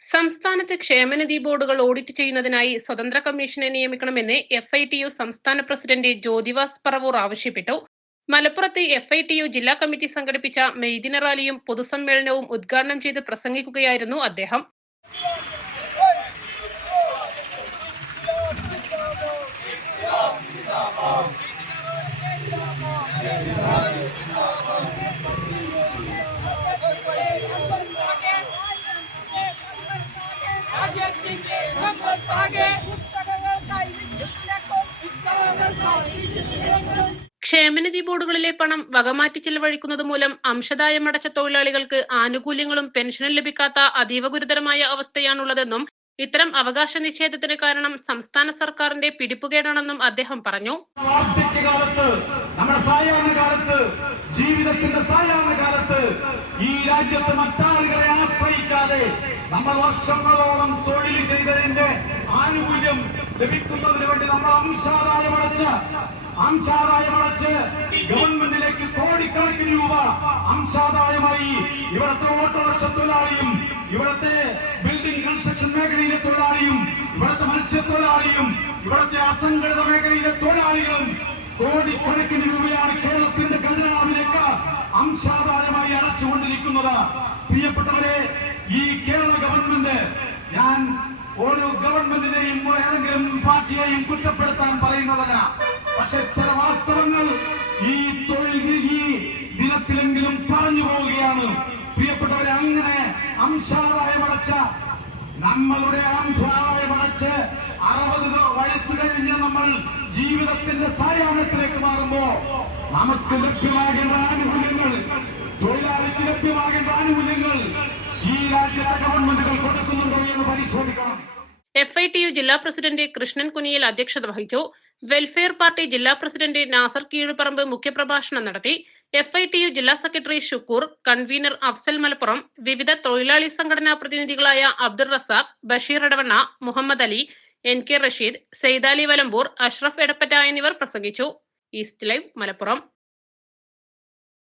സംസ്ഥാനത്ത് ക്ഷേമനിധി ബോർഡുകൾ ഓഡിറ്റ് ചെയ്യുന്നതിനായി സ്വതന്ത്ര കമ്മീഷനെ നിയമിക്കണമെന്ന് FITU സംസ്ഥാന പ്രസിഡന്റ് ജ്യോതിവാസ് പറവൂർ ആവശ്യപ്പെട്ടു. മലപ്പുറത്ത് FITU ജില്ലാ കമ്മിറ്റി സംഘടിപ്പിച്ച മെയ്ദിന റാലിയും പൊതുസമ്മേളനവും ഉദ്ഘാടനം ചെയ്ത് പ്രസംഗിക്കുകയായിരുന്നു അദ്ദേഹം. ക്ഷേമനിധി ബോർഡുകളിലെ പണം വകമാറ്റി ചെലവഴിക്കുന്നത് മൂലം അംശദായം അടച്ച തൊഴിലാളികൾക്ക് ആനുകൂല്യങ്ങളും പെൻഷനും ലഭിക്കാത്ത അതീവ ഗുരുതരമായ അവസ്ഥയാണുള്ളതെന്നും ഇത്തരം അവകാശ നിഷേധത്തിന് കാരണം സംസ്ഥാന സർക്കാരിന്റെ പിടിപ്പുകേടാണെന്നും അദ്ദേഹം പറഞ്ഞു. ജീവിതത്തിന്റെ സായാഹ്ന കാലത്ത് ഈ രാജ്യത്ത് മറ്റാളുകളെ ആശ്രയിക്കാതെ നമ്മൾ വർഷങ്ങളോളം തൊഴിൽ ചെയ്തതിന്റെ ആനുകൂല്യം ലഭിക്കുന്നതിന് വേണ്ടി നമ്മൾ അംശാദായമടച്ച് ഗവൺമെന്റിലേക്ക് കോടിക്കണക്കിന് രൂപ അംശാദായമായി ഇവിടുത്തെ ഓട്ടോറിക്ഷ തൊഴിലാളിയും ഇവിടുത്തെ ബിൽഡിംഗ് കൺസ്ട്രക്ഷൻ മേഖലയിലെ തൊഴിലാളിയും ഇവിടുത്തെ മത്സ്യത്തൊഴിലാളിയും ഇവിടുത്തെ അസംഘടിത മേഖലയിലെ തൊഴിലാളികളും കോടിക്കണക്കിന് രൂപയാണ് കേരളത്തിന്റെ ഖജനാവിലേക്ക് അംശാദായമായി അടച്ചുകൊണ്ടിരിക്കുന്നത്. പ്രിയപ്പെട്ടവരെ, ഈ കേരള ഗവൺമെന്റ്, ഞാൻ ഒരു ഗവൺമെന്റിനെയും ഏതെങ്കിലും പാർട്ടിയെയും കുറ്റപ്പെടുത്താൻ പറയുന്നതല്ല, പക്ഷെ ചില വാസ്തവങ്ങൾ ഈ ദിനത്തിലെങ്കിലും പറഞ്ഞു പോവുകയാണ്. പ്രിയപ്പെട്ടവരെ, അങ്ങനെ അംശാദായമടച്ച നമ്മളുടെ അംശാദായമടച്ച് 60 വയസ്സ് കഴിഞ്ഞ് നമ്മൾ ജീവിതത്തിന്റെ സായാഹ്നത്തിലേക്ക് മാറുമ്പോ നമുക്ക് ലഭ്യമാകേണ്ട ആനുകൂല്യങ്ങൾ, തൊഴിലാളിക്ക് ലഭ്യമാകേണ്ട ആനുകൂല്യങ്ങൾ ഈ രാജ്യത്തെ ഗവൺമെന്റുകൾ കൊടുക്കുന്നുണ്ടോ എന്ന് പരിശോധിക്കണം. FITU ജില്ലാ പ്രസിഡന്റ് കൃഷ്ണൻ കുനിയിൽ അധ്യക്ഷത വഹിച്ചു. വെൽഫെയർ പാർട്ടി ജില്ലാ പ്രസിഡന്റ് നാസർ കീഴുപറമ്പ് മുഖ്യപ്രഭാഷണം നടത്തി. FITU ജില്ലാ സെക്രട്ടറി ഷുക്കൂർ, കൺവീനർ അഫ്സൽ മലപ്പുറം, വിവിധ തൊഴിലാളി സംഘടനാ പ്രതിനിധികളായ അബ്ദുൾ റസാഖ്, ബഷീർ എടവണ്ണ, മുഹമ്മദ് അലി, NK റഷീദ്, സെയ്താലി വലമ്പൂർ, അഷ്റഫ് എടപ്പറ്റ എന്നിവർ പ്രസംഗിച്ചു. East live Malappuram.